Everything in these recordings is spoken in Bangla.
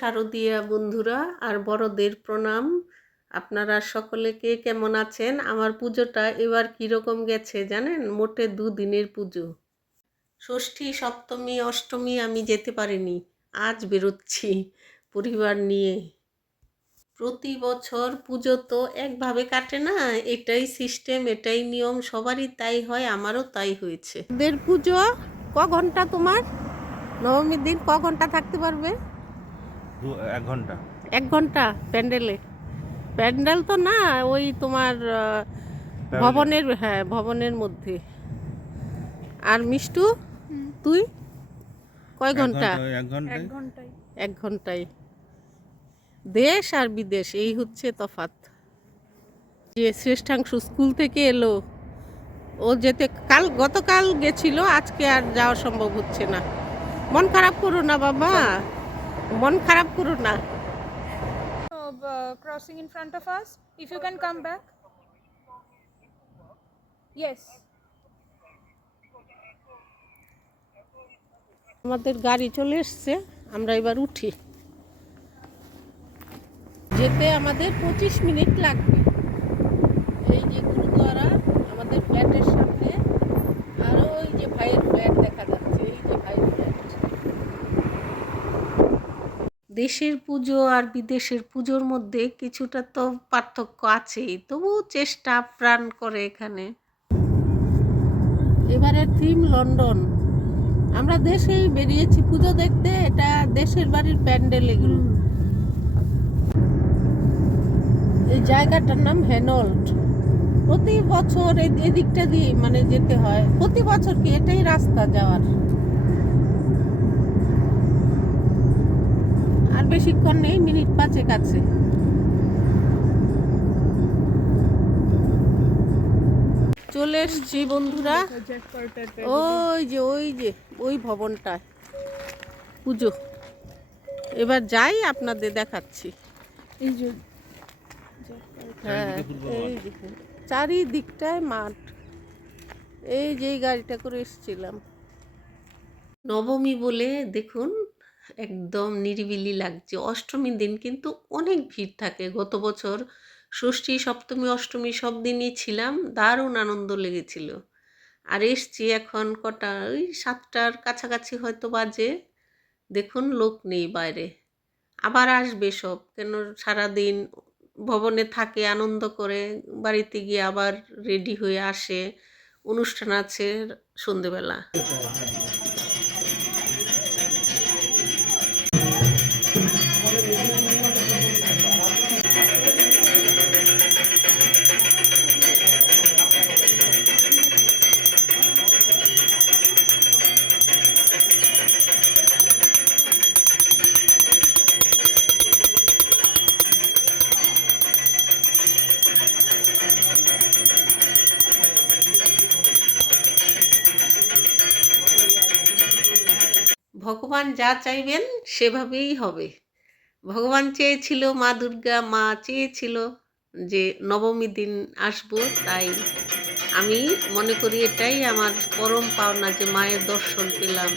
শারদীয়া বন্ধুরা, আর বড়দের প্রণাম। আপনারা সকলে কে কেমন আছেন? আমার পুজোটা এবার কীরকম গেছে জানেন? মোটে দুদিনের পুজো। ষষ্ঠী, সপ্তমী, অষ্টমী আমি যেতে পারিনি, আজ বেরোচ্ছি পরিবার নিয়ে। প্রতি বছর পুজো তো একভাবে কাটে না, এটাই সিস্টেম, এটাই নিয়ম, সবারই তাই হয়, আমারও তাই হয়েছে। দের পুজো ক ঘণ্টা তোমার? নবমীর দিন ক ঘণ্টা থাকতে পারবে? এক ঘণ্টা। এক ঘণ্টা প্যান্ডেলে? প্যান্ডেল তো না ওই তোমার ভবনের হ্যাঁ ভবনের মধ্যে। আর মিষ্টু তুই? কয় ঘণ্টা? এক ঘন্টায়? এক ঘন্টায়। দেশ আর বিদেশ এই হচ্ছে তফাৎ। যে শ্রেষ্ঠাংশ স্কুল থেকে এলো ও যেতে কাল গতকাল গেছিল আজকে আর যাওয়া সম্ভব হচ্ছে না। মন খারাপ করো না বাবা। মন খারাপ করো না crossing in front of us. If you can come back. Yes. আমাদের গাড়ি চলে এসছে আমরা এবার উঠি যেতে আমাদের পঁচিশ মিনিট লাগবে এই যে গুরুদ্বারা আমাদের ফ্ল্যাটের সামনে আর ওই যে ভাইয়ের ফ্ল্যাট দেখা যাচ্ছে এই যে ভাইয়ের ফ্ল্যাট দেশের পুজো আর বিদেশের পুজোর মধ্যে কিছুটা তো পার্থক্য আছেই তবু চেষ্টা প্রাণ করে এখানে। এবারে থিম লন্ডন। আমরা দেশেই বেরিয়েছি পুজো দেখতে, এটা দেশের বাড়ির প্যান্ডেল এগুলো। এই জায়গাটার নাম হেনল্ট প্রতি বছর এদিকটা দিয়ে মানে যেতে হয়। প্রতি বছর কি এটাই রাস্তা যাওয়ার? আর বেশিক্ষণ নেই মিনিট পাঁচেক আছে। চলে এসছি বন্ধুরা। ওই যে ওই যে ওই ভবনটা পুজো। এবার যাই আপনাদের দেখাচ্ছি। হ্যাঁ এই চারিদিকটায় মাঠ। এই যে এই গাড়িটা করে এসেছিলাম। নবমী বলে দেখুন একদম নিরিবিলি লাগছে। অষ্টমীর দিন কিন্তু অনেক ভিড় থাকে। গত বছর ষষ্ঠী, সপ্তমী, অষ্টমী সব দিনই ছিলাম, দারুণ আনন্দ লেগেছিল। আর এসছি এখন কটা, ওই সাতটার কাছাকাছি হয়তো বাজে। দেখুন, লোক নেই বাইরে। আবার আসবে সব, কেন সারাদিন ভবনে থাকে, আনন্দ করে, বাড়িতে গিয়ে আবার রেডি হয়ে আসে। অনুষ্ঠান আছে সন্ধেবেলা। ভগবান যা চাইবেন সেভাবেই হবে। ভগবান চেয়েছিল মা দুর্গা, মা চেয়েছিল যে নবমী দিন আসব, তাই আমি মনে করি এটাই আমার পরম পাওনা যে মায়ের দর্শন পেলাম,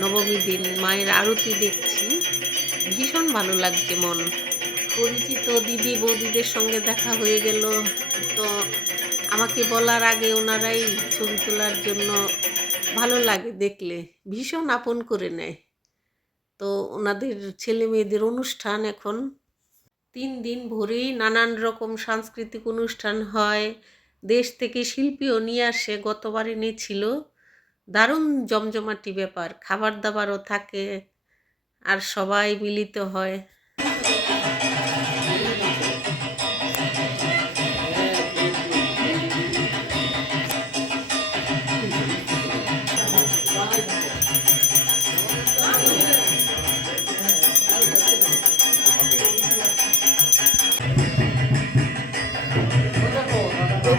নবমী দিন মায়ের আরতি দেখছি। ভীষণ ভালো লাগছে মন। পরিচিত দিদি বৌদিদের সঙ্গে দেখা হয়ে গেল। তো আমাকে বলার আগে ওনারাই ছবি তোলার জন্য ভালো লাগে দেখলে, ভীষণ আপন করে নেয়। তো ওনাদের ছেলে মেয়েদের অনুষ্ঠান এখন তিন দিন ভরেই নানান রকম সাংস্কৃতিক অনুষ্ঠান হয়। দেশ থেকে শিল্পীও নিয়ে আসে গতবার এনেছিল। দারুণ জমজমাটি ব্যাপার খাবার দাবারও থাকে আর সবাই মিলিত হয়।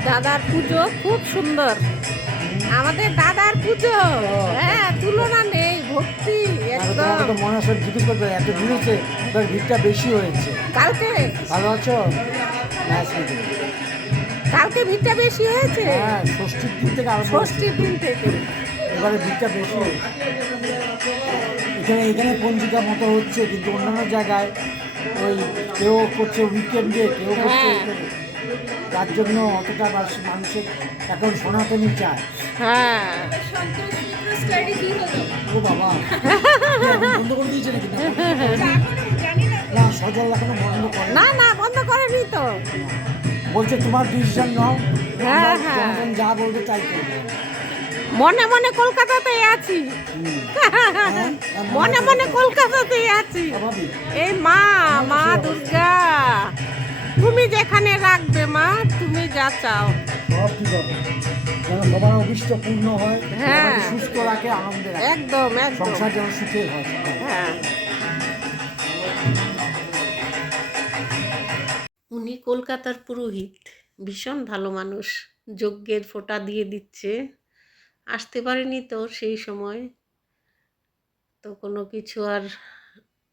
দাদার পুজো খুব সুন্দর। আমাদের দাদার পুজো। হ্যাঁ তুলনা নেই ভক্তি একদম। মনে হয় জিজ্ঞেস করবে এত ভিড় হয়েছে এবার ভিড়টা বেশি হয়েছে। কালকে? ভালো আছো? হ্যাঁ কালকে ভিড়টা বেশি হয়েছে? হ্যাঁ ষষ্ঠীর দিন থেকে ষষ্ঠীর দিন থেকে। এবারে ভিড়টা বেশি এখানে এখানে পঞ্জিকা মতো হচ্ছে কিন্তু অন্যান্য জায়গায় ওই কেউ করছে উইকেন্ডে কেউ করছে হ্যাঁ। তার জন্য অতটা মানুষের এখন সনাতনী চায়। হ্যাঁ। ও বাবা। বন্ধ করে দিয়েছে নাকি? না সজল এখনও বন্ধ করে না না বন্ধ করেনি তো। বলছে তোমার ডিসিশন নাও। হ্যাঁ, হ্যাঁ। যা বলবে তাই করবে। মনে মনে কলকাতাতে আছি। হ্যাঁ, মনে মনে কলকাতাতে আছি। এই মা মা দুর্গা। তুমি যেখানে রাখবে মা তুমি যা চাও। সব ঠিক হবে। যেন সবার অভিষ্ট পূর্ণ হয় হ্যাঁ। সুস্থ রাখে আনন্দে রাখে। একদম একদম। সংসার যেন সুখের হয়। হ্যাঁ। উনি কলকাতার পুরোহিত। ভীষণ ভালো মানুষ। যজ্ঞের ফোঁটা দিয়ে দিচ্ছে। আসতে পারেনি তো সেই সময়। তো কোনো কিছু আর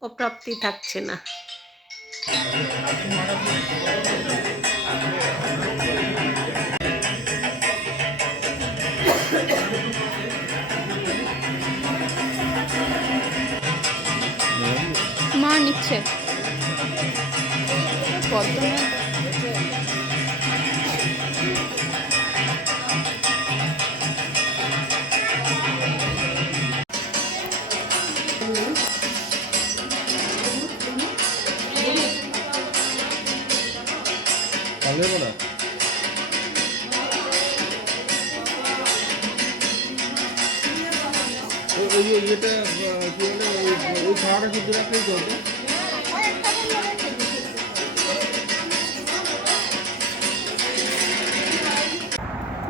অপ্রাপ্তি থাকছে না। মা নিচ্ছে। ওই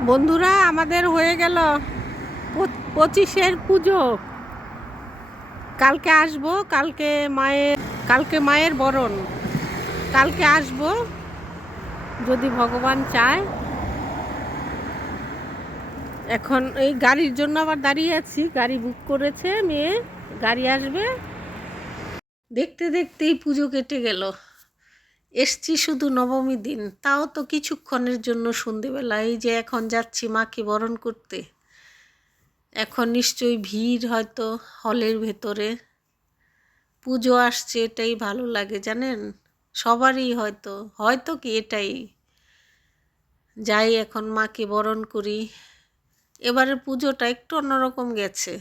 বন্ধুরা, আমাদের হয়ে গেল পঁচ- পঁচিশের পুজো। কালকে আসব, কালকে মায়ের কালকে মায়ের বরণ। কালকে আসব, যদি ভগবান চায়। এখন এই গাড়ির জন্য আবার দাঁড়িয়ে আছি। গাড়ি বুক করেছে মেয়ে, গাড়ি আসবে। দেখতে দেখতেই পুজো কেটে গেল। এসছি শুধু নবমী দিন, তাও তো কিছুক্ষণের জন্য সন্ধেবেলা। এই যে এখন যাচ্ছি মাকে বরণ করতে। এখন নিশ্চয়ই ভিড় হয়তো হলের ভেতরে। পুজো আসছে, এটাই ভালো লাগে, জানেন? সবারই হয়তো হয়তো কি এটাই। যাই এখন মাকে বরণ করি। এবারের পুজোটা একটু অন্যরকম গেছে।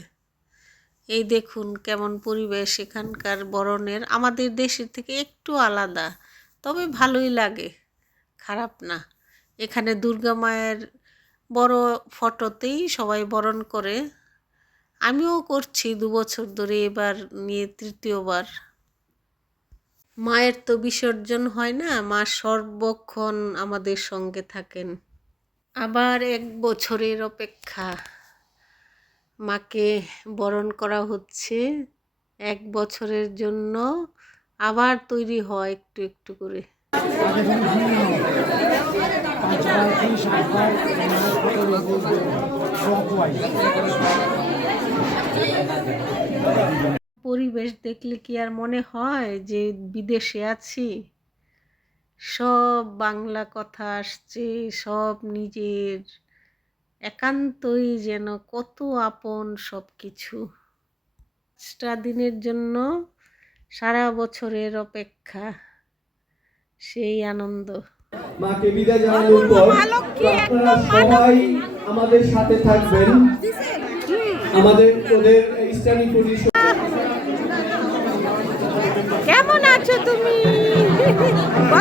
এই দেখুন কেমন পরিবেশ এখানকার বরণের। আমাদের দেশের থেকে একটু আলাদা, তবে ভালোই লাগে। খারাপ না। এখানে দুর্গা মায়ের বড় ফটোতেই সবাই বরণ করে। আমিও করছি দু বছর ধরে এবার নিয়ে তৃতীয়বার। মায়ের তো বিসর্জন হয় না, মা সর্বক্ষণ আমাদের সঙ্গে থাকেন। আবার এক বছরের অপেক্ষা। মাকে বরণ করা হচ্ছে। এক বছরের জন্য আবার তৈরি হয় একটু একটু করে। পরিবেশ দেখলে কি আর মনে হয় যে বিদেশে আছি? সব বাংলা কথা আসছে সব নিজের একান্তই যেন কত আপন সব কিছু পাঁচটা দিনের জন্য সারা বছরের অপেক্ষা সেই আনন্দ। মাকে বিদায় জানানোর পর আপনারা সবাই আমাদের সাথে থাকবেন। আমাদের ওদের স্ট্যান্ডিং পজিশন। কেমন আছো তুমি?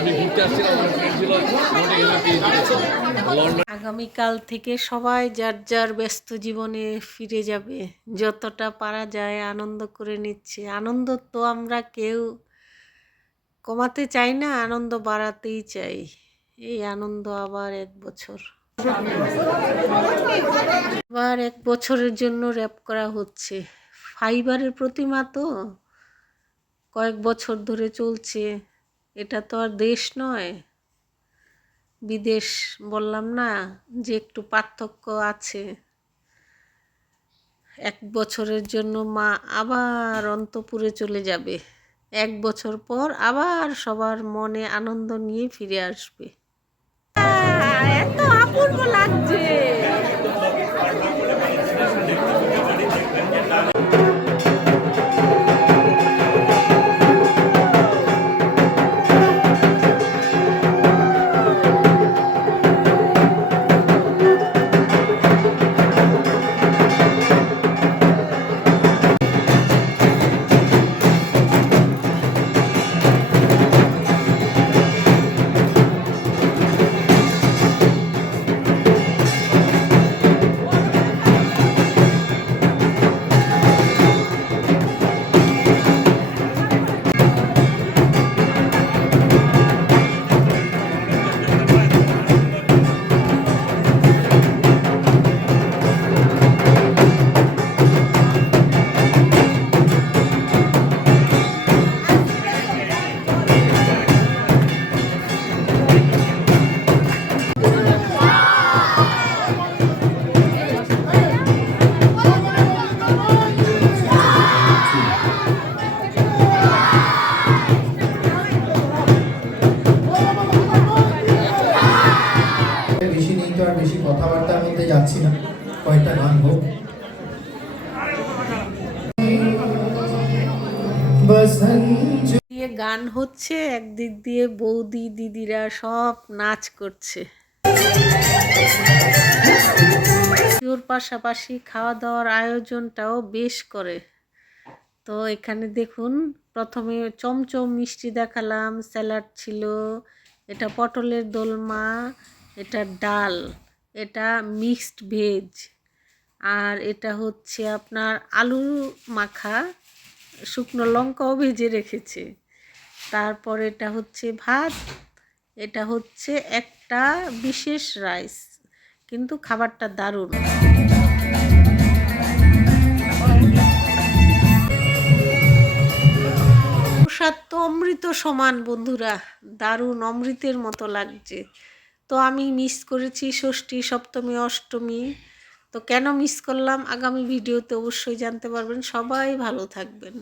আমি ঘুরতে আসছিলাম আগামীকাল থেকে সবাই যার যার ব্যস্ত জীবনে ফিরে যাবে, যতটা পারা যায় আনন্দ করে নিচ্ছে। আনন্দ তো আমরা কেউ কমাতে চাই না, আনন্দ বাড়াতেই চাই। এই আনন্দ আবার এক বছর। আবার এক বছরের জন্য র্যাপ করা হচ্ছে। ফাইবারের প্রতিমা তো কয়েক বছর ধরে চলছে। এটা তো আর দেশ নয়। বিদেশ বললাম না যে একটু পার্থক্য আছে। এক বছরের জন্য মা আবার অন্তপুরে চলে যাবে। এক বছর পর আবার সবার মনে আনন্দ নিয়ে ফিরে আসবে। আর বেশি কথাবার্তার মধ্যে যাচ্ছি না। কয়েকটা গান হোক। গান হচ্ছে, একদিক দিয়ে বৌদি, দিদিরা সব নাচ করছে। পাশাপাশি খাওয়া দাওয়ার আয়োজনটাও বেশ করে। তো এখানে দেখুন, প্রথমে চমচম মিষ্টি দেখালাম, স্যালাড ছিল, এটা পটলের দোলমা এটা ডাল, এটা মিক্সড ভেজ, আর এটা হচ্ছে আপনার আলু মাখা, শুকনো লঙ্কাও ভেজে রেখেছে। তারপর এটা হচ্ছে ভাত, এটা হচ্ছে একটা বিশেষ রাইস, কিন্তু খাবারটা দারুণ। প্রসাদ তো অমৃত সমান, বন্ধুরা, দারুণ অমৃতের মতো লাগছে। তো আমি মিস করেছি ষষ্ঠী, সপ্তমী, অষ্টমী। তো কেন মিস করলাম? আগামী ভিডিওতে অবশ্যই জানতে পারবেন। সবাই ভালো থাকবেন।